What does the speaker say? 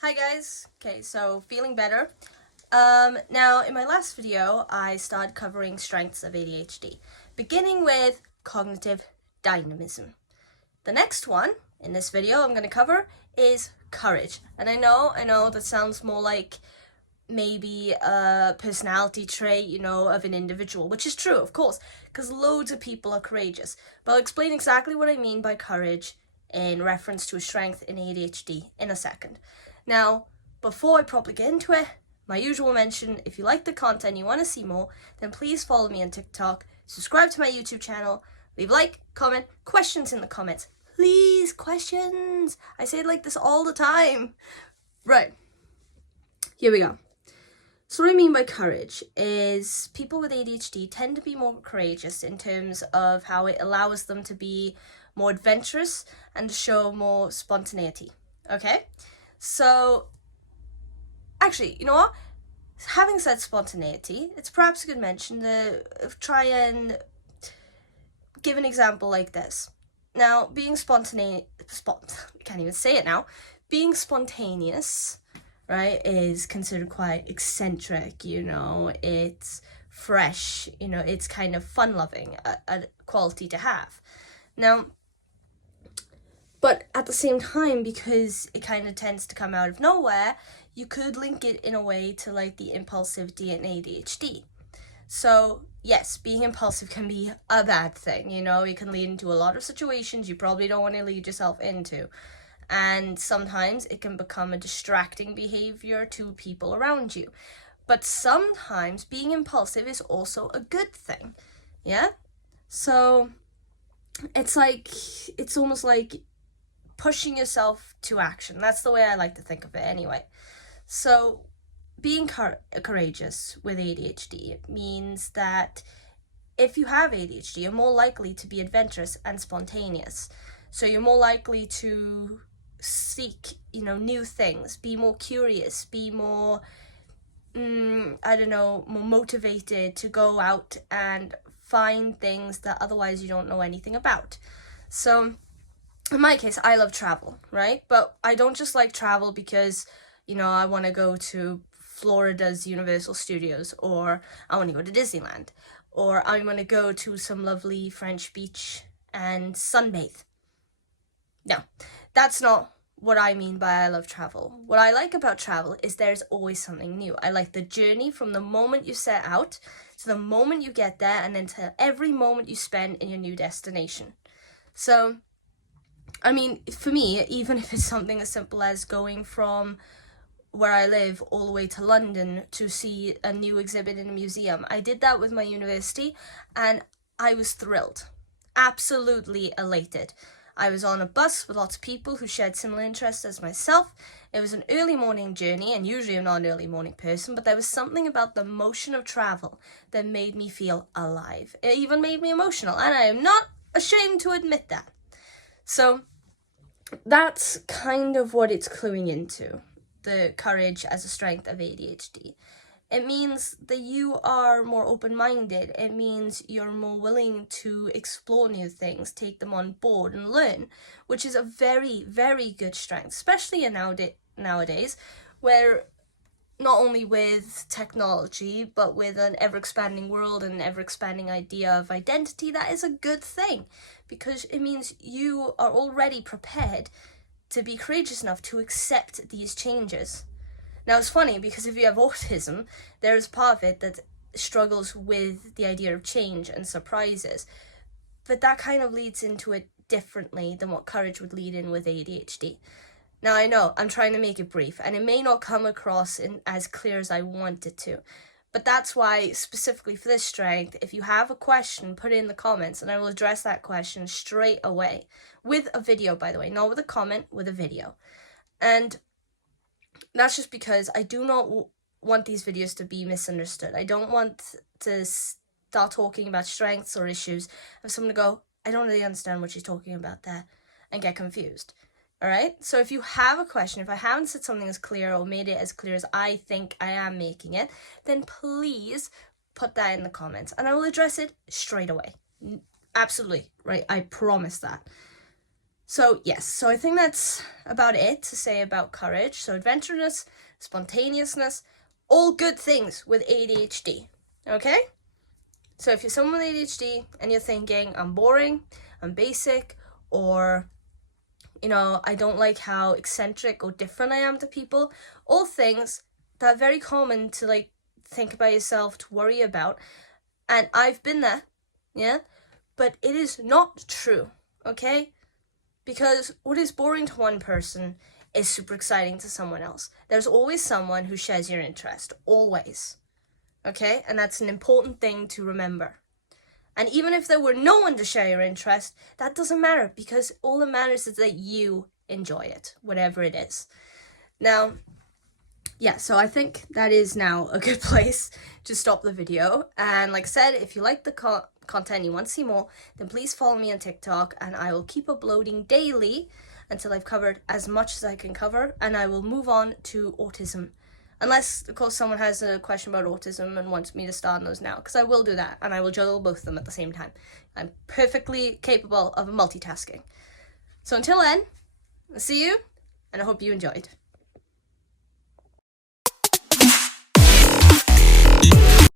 Hi guys. Okay, so feeling better. Now in my last video, I started covering strengths of ADHD, beginning with cognitive dynamism. The next one in this video I'm going to cover is courage. And I know that sounds more like maybe a personality trait, of an individual, which is true, of course, because loads of people are courageous. But I'll explain exactly what I mean by courage in reference to a strength in ADHD in a second. Now, before I properly get into it, my usual mention, if you like the content and you want to see more, then please follow me on TikTok, subscribe to my YouTube channel, leave a like, comment, questions in the comments. Please, questions! I say it like this all the time. Right, here we go. So what I mean by courage is people with ADHD tend to be more courageous in terms of how it allows them to be more adventurous and to show more spontaneity, okay? So, actually, you know what? Having said spontaneity, it's perhaps a good mention to try and give an example like this. Now, being spontaneous, I can't even say it now, being spontaneous, right, is considered quite eccentric, it's fresh, it's kind of fun-loving, a quality to have. Now, but at the same time, because it kind of tends to come out of nowhere, you could link it in a way to like the impulsivity in ADHD. So yes, being impulsive can be a bad thing, it can lead into a lot of situations you probably don't want to lead yourself into. And sometimes it can become a distracting behavior to people around you. But sometimes being impulsive is also a good thing, yeah? So it's almost like pushing yourself to action. That's the way I like to think of it anyway. So being courageous with ADHD means that if you have ADHD, you're more likely to be adventurous and spontaneous. So you're more likely to seek, new things, be more curious, be more, more motivated to go out and find things that otherwise you don't know anything about. So in my case, I love travel, right? But I don't just like travel because, I want to go to Florida's Universal Studios, or I want to go to Disneyland, or I want to go to some lovely French beach and sunbathe. No, that's not what I mean by I love travel. What I like about travel is there's always something new. I like the journey from the moment you set out to the moment you get there, and then to every moment you spend in your new destination. So, I mean, for me, even if it's something as simple as going from where I live all the way to London to see a new exhibit in a museum, I did that with my university and I was thrilled, absolutely elated. I was on a bus with lots of people who shared similar interests as myself. It was an early morning journey, and usually I'm not an early morning person, but there was something about the motion of travel that made me feel alive. It even made me emotional, and I am not ashamed to admit that. So that's kind of what it's cluing into, the courage as a strength of ADHD. It means that you are more open-minded. It means you're more willing to explore new things, take them on board and learn, which is a very, very good strength, especially in nowadays, where not only with technology, but with an ever-expanding world and an ever-expanding idea of identity, that is a good thing, because it means you are already prepared to be courageous enough to accept these changes. Now, it's funny because if you have autism, there's part of it that struggles with the idea of change and surprises. But that kind of leads into it differently than what courage would lead in with ADHD. Now, I know I'm trying to make it brief, and it may not come across as clear as I want it to. But that's why, specifically for this strength, if you have a question, put it in the comments, and I will address that question straight away. With a video, by the way, not with a comment, with a video. And that's just because I do not want these videos to be misunderstood. I don't want to start talking about strengths or issues of someone to go, I don't really understand what she's talking about there, and get confused. All right? So if you have a question, if I haven't said something as clear or made it as clear as I think I am making it, then please put that in the comments, and I will address it straight away. Absolutely, right? I promise that. So yes, so I think that's about it to say about courage. So adventurousness, spontaneousness, all good things with ADHD, okay? So if you're someone with ADHD and you're thinking, I'm boring, I'm basic, or, I don't like how eccentric or different I am to people, all things that are very common to, like, think about yourself, to worry about. And I've been there, yeah? But it is not true, okay? Because what is boring to one person is super exciting to someone else. There's always someone who shares your interest, always. Okay? And that's an important thing to remember. And even if there were no one to share your interest, that doesn't matter, because all that matters is that you enjoy it, whatever it is. Now, yeah, so I think that is now a good place to stop the video. And like I said, if you like the content, you want to see more, then please follow me on TikTok, and I will keep uploading daily until I've covered as much as I can cover, and I will move on to autism. Unless, of course, someone has a question about autism and wants me to start on those now, because I will do that, and I will juggle both of them at the same time. I'm perfectly capable of multitasking. So until then, I'll see you, and I hope you enjoyed.